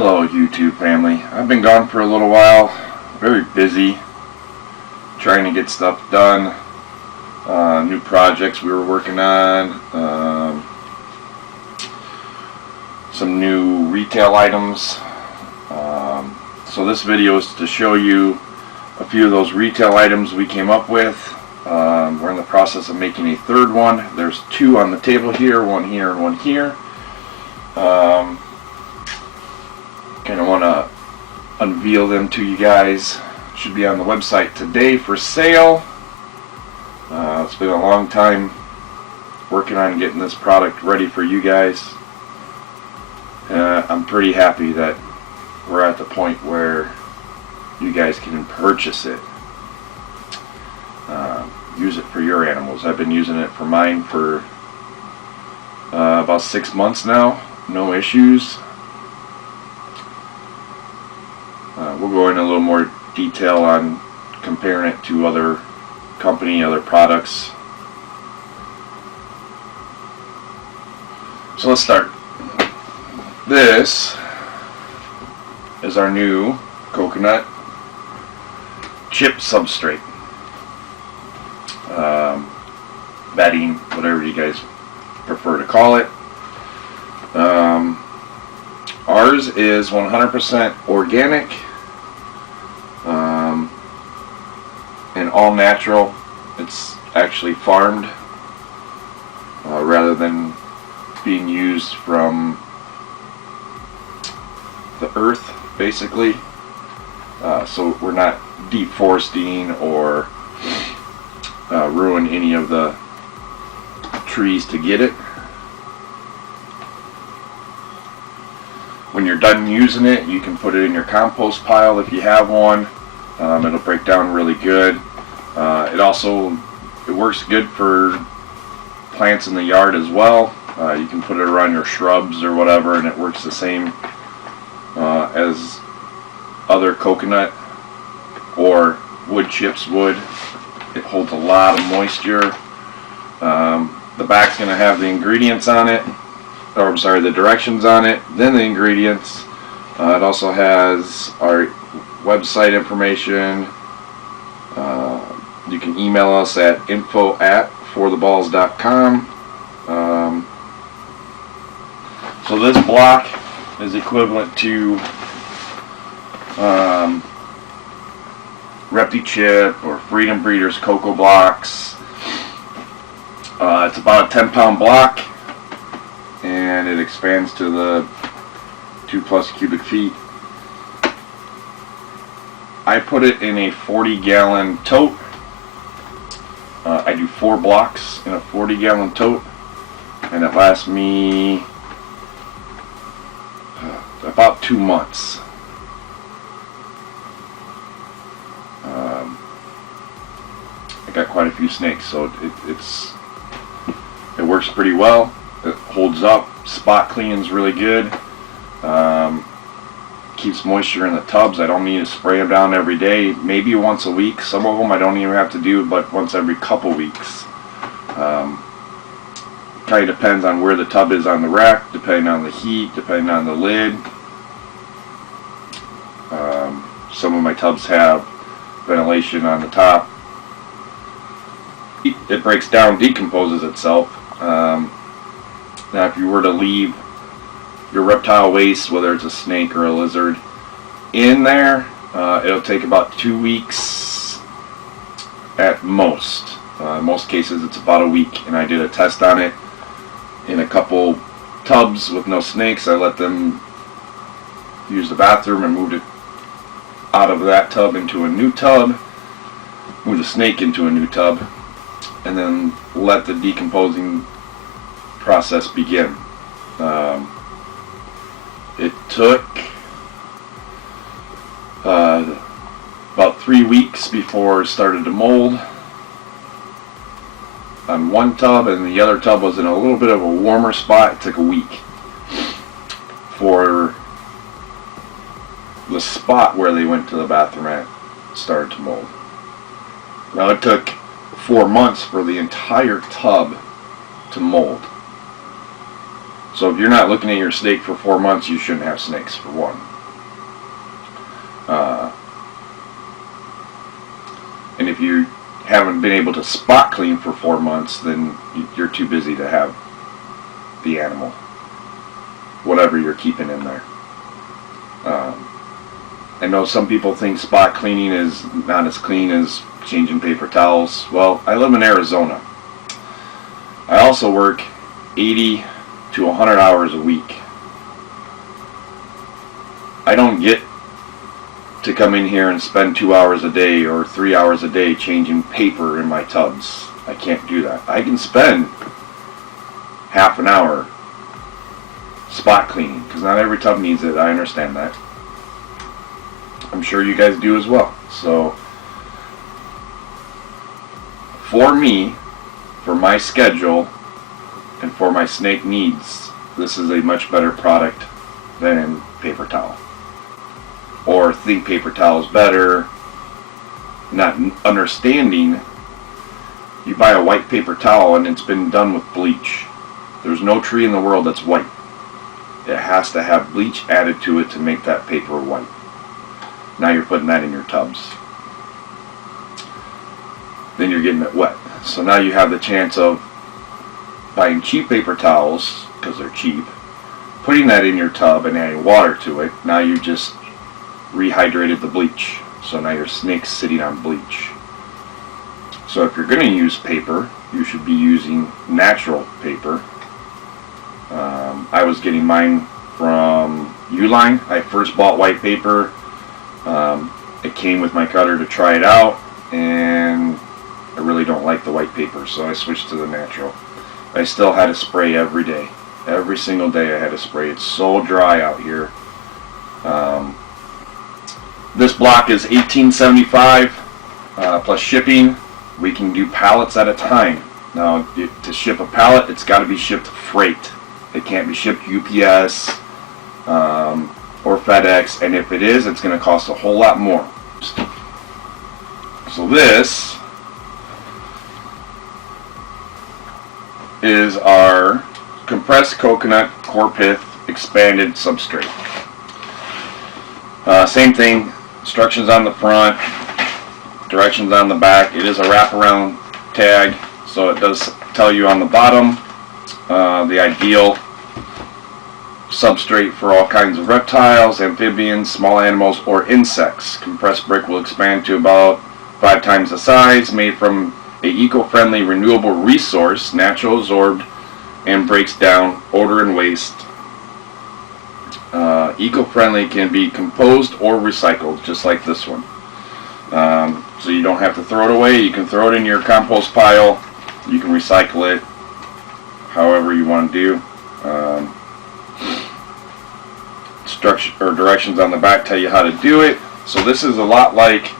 Hello YouTube family. I've been gone for a little while, very busy trying to get stuff done, new projects we were working on, some new retail items. So this video is to show you a few of those retail items we came up with. We're in the process of making a third one. There's two on the table here, one here and one here. Kind of want to unveil them to you guys. Should be on the website today for sale. It's been a long time working on getting this product ready for you guys. I'm pretty happy that we're at the point where you guys can purchase it. Use it for your animals. I've been using it for mine for about 6 months now. No issues. We'll go into a little more detail on comparing it to other products. So let's start. This is our new coconut chip substrate. Bedding, whatever you guys prefer to call it. Ours is 100% organic and all natural. It's actually farmed rather than being used from the earth, basically. So we're not deforesting or ruin any of the trees to get it. When you're done using it, you can put it in your compost pile if you have one. It'll break down really good. It works good for plants in the yard as well. You can put it around your shrubs or whatever, and it works the same as other coconut or wood chips would. It holds a lot of moisture. The back's going to have the ingredients on it. Or I'm sorry, the directions on it, then the ingredients. It also has our website information. You can email us at info@fortheballs.com. So this block is equivalent to Repti-Chip or Freedom Breeders Cocoa Blocks. It's about a 10-pound block, and it expands to the 2+ cubic feet. I put it in a 40-gallon tote. I do 4 blocks in a 40-gallon tote, and it lasts me about 2 months. I got quite a few snakes, so it works pretty well. It holds up. Spot cleans really good. Keeps moisture in the tubs. I don't need to spray them down every day. Maybe once a week. Some of them I don't even have to do, but once every couple weeks. Kind of depends on where the tub is on the rack, depending on the heat, depending on the lid. Some of my tubs have ventilation on the top. It breaks down, decomposes itself. Now if you were to leave your reptile waste, whether it's a snake or a lizard, in there, it'll take about 2 weeks at most. In most cases it's about a week, and I did a test on it in a couple tubs with no snakes. I let them use the bathroom and moved it out of that tub into a new tub, moved the snake into a new tub, and then let the decomposing process begin. It took about 3 weeks before it started to mold on one tub, and the other tub was in a little bit of a warmer spot. It took a week for the spot where they went to the bathroom at started to mold. Now it took 4 months for the entire tub to mold. So if you're not looking at your snake for 4 months, you shouldn't have snakes, for one. And if you haven't been able to spot clean for 4 months, then you're too busy to have the animal, whatever you're keeping in there. I know some people think spot cleaning is not as clean as changing paper towels. Well, I live in Arizona. I also work 80 to 100 hours a week. I don't get to come in here and spend 2 hours a day or 3 hours a day changing paper in my tubs. I can't do that. I can spend half an hour spot cleaning, because not every tub needs it. I understand that. I'm sure you guys do as well. So for me, for my schedule, and for my snake needs, this is a much better product than paper towel. Or think paper towel is better, not understanding you buy a white paper towel and it's been done with bleach. There's no tree in the world that's white. It has to have bleach added to it to make that paper white. Now you're putting that in your tubs. Then you're getting it wet. So now you have the chance of buying cheap paper towels, because they're cheap, putting that in your tub and adding water to it. Now you just rehydrated the bleach. So now your snake's sitting on bleach. So if you're going to use paper, you should be using natural paper. I was getting mine from Uline. I first bought white paper. It came with my cutter to try it out, and I really don't like the white paper, so I switched to the natural. I still had to spray every day. Every single day I had to spray. It's so dry out here. This block is $18.75 plus shipping. We can do pallets at a time. Now, to ship a pallet, it's got to be shipped freight. It can't be shipped UPS or FedEx, and if it is, it's going to cost a whole lot more. So this is our compressed coconut core pith expanded substrate. Same thing, instructions on the front, directions on the back. It is a wraparound tag, so it does tell you on the bottom the ideal substrate for all kinds of reptiles, amphibians, small animals, or insects. Compressed brick will expand to about 5 times the size, made from a eco-friendly renewable resource, natural absorbed, and breaks down odor and waste. Eco-friendly can be composed or recycled, just like this one. So you don't have to throw it away. You can throw it in your compost pile. You can recycle it however you want to do. Structure or directions on the back tell you how to do it. So this is a lot like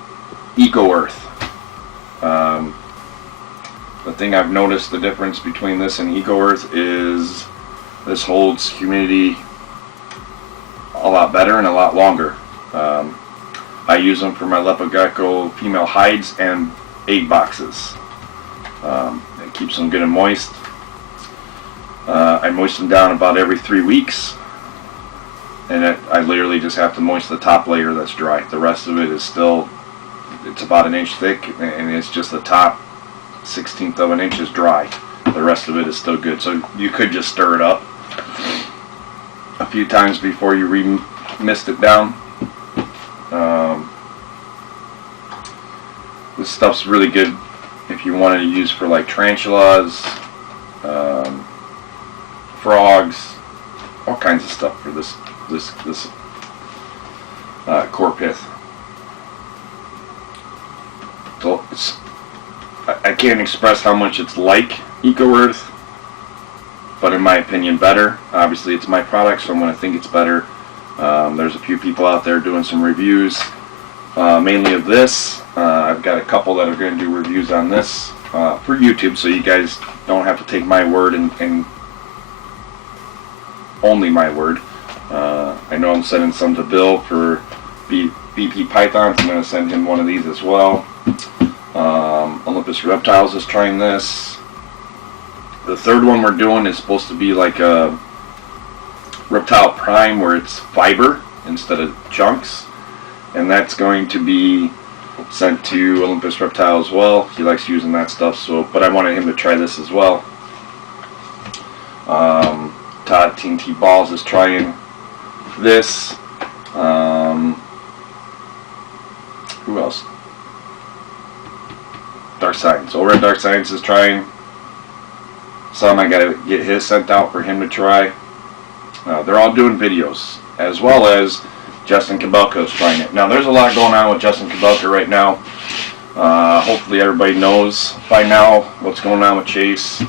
Eco-Earth. The thing I've noticed the difference between this and Eco-Earth is this holds humidity a lot better and a lot longer. I use them for my leopard gecko female hides and egg boxes. It keeps them good and moist. I moisten down about every 3 weeks, and I literally just have to moisten the top layer that's dry. The rest of it is still, it's about an inch thick, and it's just the top 1/16 of an inch is dry. The rest of it is still good. So you could just stir it up a few times before you mist it down. This stuff's really good if you wanted to use for like tarantulas, frogs, all kinds of stuff for this core pith. So I can't express how much it's like Eco-Earth, but in my opinion better. Obviously it's my product, so I'm going to think it's better. There's a few people out there doing some reviews, mainly of this. I've got a couple that are going to do reviews on this for YouTube, so you guys don't have to take my word and only my word. I know I'm sending some to Bill for BP Pythons. I'm going to send him one of these as well. Olympus Reptiles is trying this. The third one we're doing is supposed to be like a Reptile Prime, where it's fiber instead of chunks, and that's going to be sent to Olympus Reptile as well. He likes using that stuff, so but I wanted him to try this as well. Todd TNT Balls is trying this. Who else? Dark Science. Over at Dark Science is trying some. I gotta get his sent out for him to try. They're all doing videos, as well as Justin Kabelko's trying it. Now, there's a lot going on with Justin Kabelko right now. Hopefully everybody knows by now what's going on with Chase.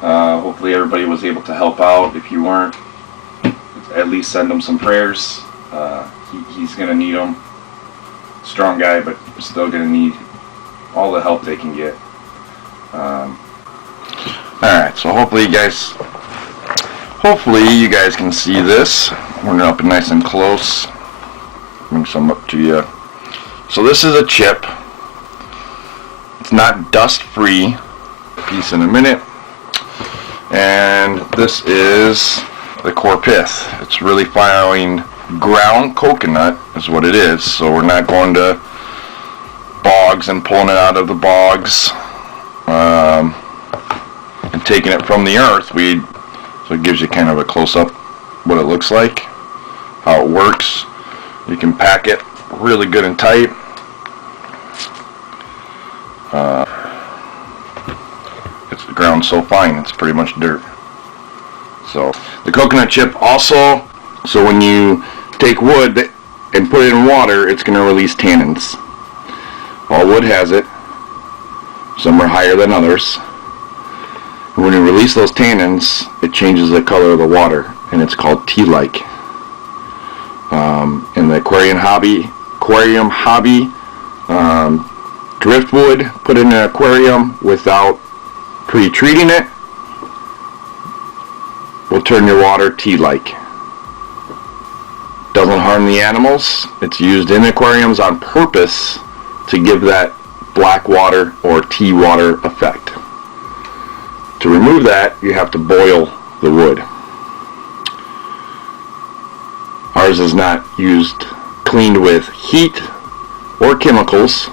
Hopefully everybody was able to help out. If you weren't, at least send him some prayers. He's going to need them. Strong guy, but still going to need all the help they can get. Alright, so hopefully you guys can see this. We're up nice and close. Bring some up to you. So this is a chip. It's not dust free. Piece in a minute. And this is the core pith. It's really following ground coconut is what it is. So we're not going to bogs and pulling it out of the bogs and taking it from the earth. So it gives you kind of a close-up what it looks like, how it works. You can pack it really good and tight. The ground's so fine, it's pretty much dirt. So the coconut chip also, so when you take wood and put it in water, it's going to release tannins. All wood has it. Some are higher than others. And when you release those tannins, it changes the color of the water, and it's called tea-like. In the aquarium hobby, driftwood put in an aquarium without pre-treating it will turn your water tea-like. Doesn't harm the animals. It's used in aquariums on purpose to give that black water or tea water effect. To remove that, you have to boil the wood. Ours is not cleaned with heat or chemicals,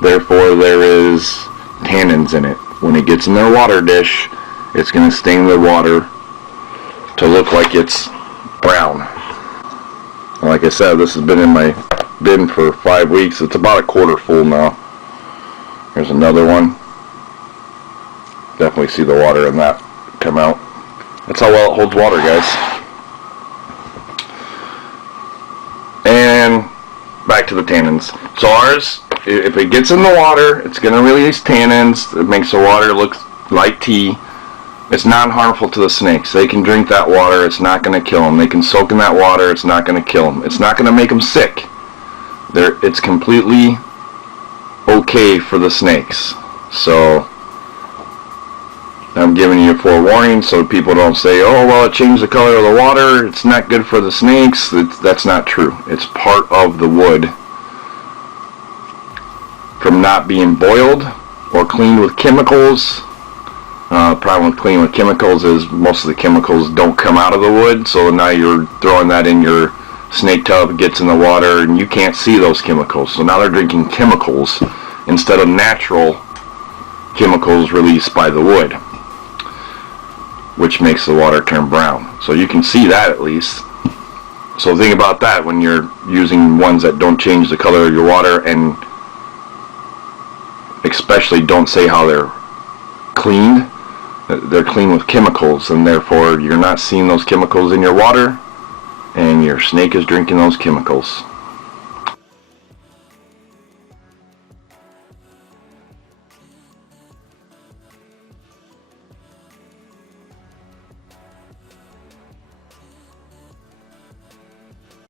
therefore there is tannins in it. When it gets in their water dish, it's going to stain the water to look like it's brown. And like I said, this has been in my bin for 5 weeks. It's about a quarter full now. Here's another one. Definitely see the water in that come out. That's how well it holds water, guys. And back to the tannins. So ours, if it gets in the water, it's going to release tannins. It makes the water look like tea. It's not harmful to the snakes. They can drink that water. It's not going to kill them. They can soak in that water. It's not going to kill them. It's not going to make them sick. It's completely okay for the snakes. So I'm giving you a forewarning so people don't say, oh, well, it changed the color of the water. It's not good for the snakes. That's not true. It's part of the wood from not being boiled or cleaned with chemicals. Problem with cleaning with chemicals is most of the chemicals don't come out of the wood, so now you're throwing that in your snake tub, it gets in the water, and you can't see those chemicals. So now they're drinking chemicals instead of natural chemicals released by the wood, which makes the water turn brown. So you can see that at least. So think about that when you're using ones that don't change the color of your water, and especially don't say how they're cleaned. They're cleaned with chemicals, and therefore you're not seeing those chemicals in your water, and your snake is drinking those chemicals.